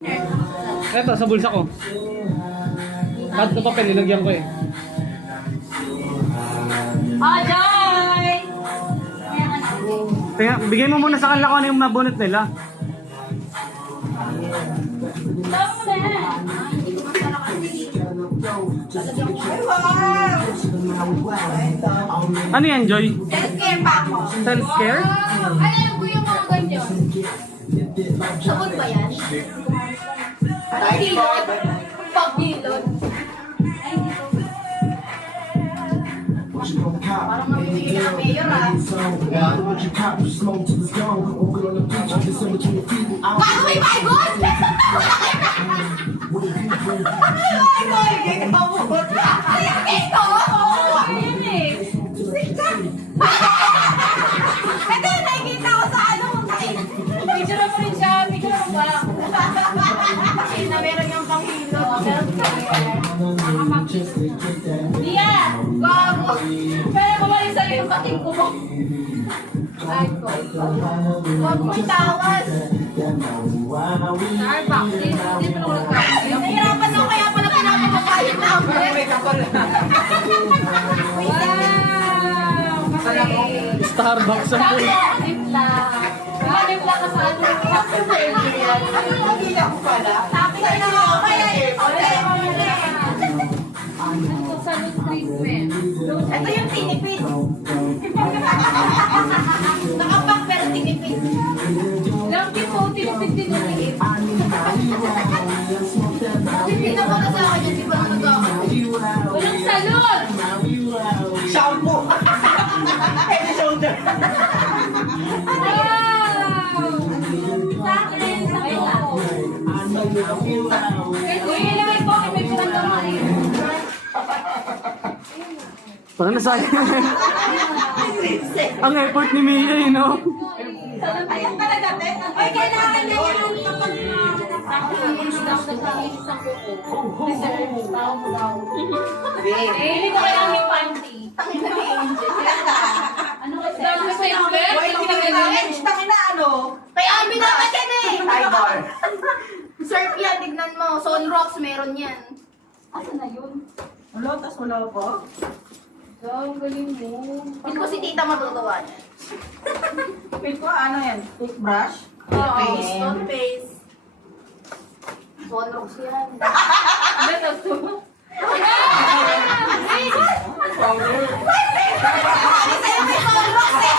Eto, sa bulsa ko. Kahit ito papel, nilagyan ko eh. Ajay! Kaya, bigay mo muna sa kanila kung ano yung nabunot nila. Ano yan, Joy? Self-care pa ako. Self-care? Alam ko yung mga ganyan. Sabon ba yan? Pagbilod? Pagbilod? Parang mabibigyan ka ng mayor ah. Paano may baygon? Ay, boy! Ikaw mo! Ay, ito! Ayun eh! Ito yung nakikita ko sa ano. Picture mo rin siya. Picture mo ba? Kasi na meron yung panghilo. Dia! Gago! Pero kumain sa'yo yung kating ko mo. Ay, ko. Huwag mo itawas. Starbucks. Hindi pa naman nagkakasin. Nahirapan ako kaya pala pinapapapayag na ako. Wow! Kasi... Starbucks ang Sabi po. ako, timpla. Timpla ka sa ano. Ano yung pagila ko pala? Sabi ka na ako. Ito sa loose treatment. Ito yung tinipid. Nakapak pero tinipid. Lang tipo, tinipid din yung tinipid. Tinipid na muna sa akin yun, di ba na nag-aakot? Walang salon! Shampoo! Head and shoulder! Wow! Sa akin, sa ako. Uy, ilagay po, may pinagdama eh. Parang nasayang. Ang effort ni Mia, you know? Ayan talaga, te. Ay, kailangan na yan kapag isang kuko. Reserve, tao mo daw. Eh, hindi ko kailangan yung panty. Tangin na angel. Ano kasi? Tangin na ano? Kaya ang binakat yan eh. Tiger. Surf yan, tignan mo. Sunrocks, meron yan. Asa na yun? Wala, tas wala pa. Ang galing mo. Hindi ko si tita matutuwa niya. Wait ko, ano yan? Toothbrush? Oo, toothpaste. Sunrocks yan. Ano to? Powder? Sabi sa'yo may sunrocks eh.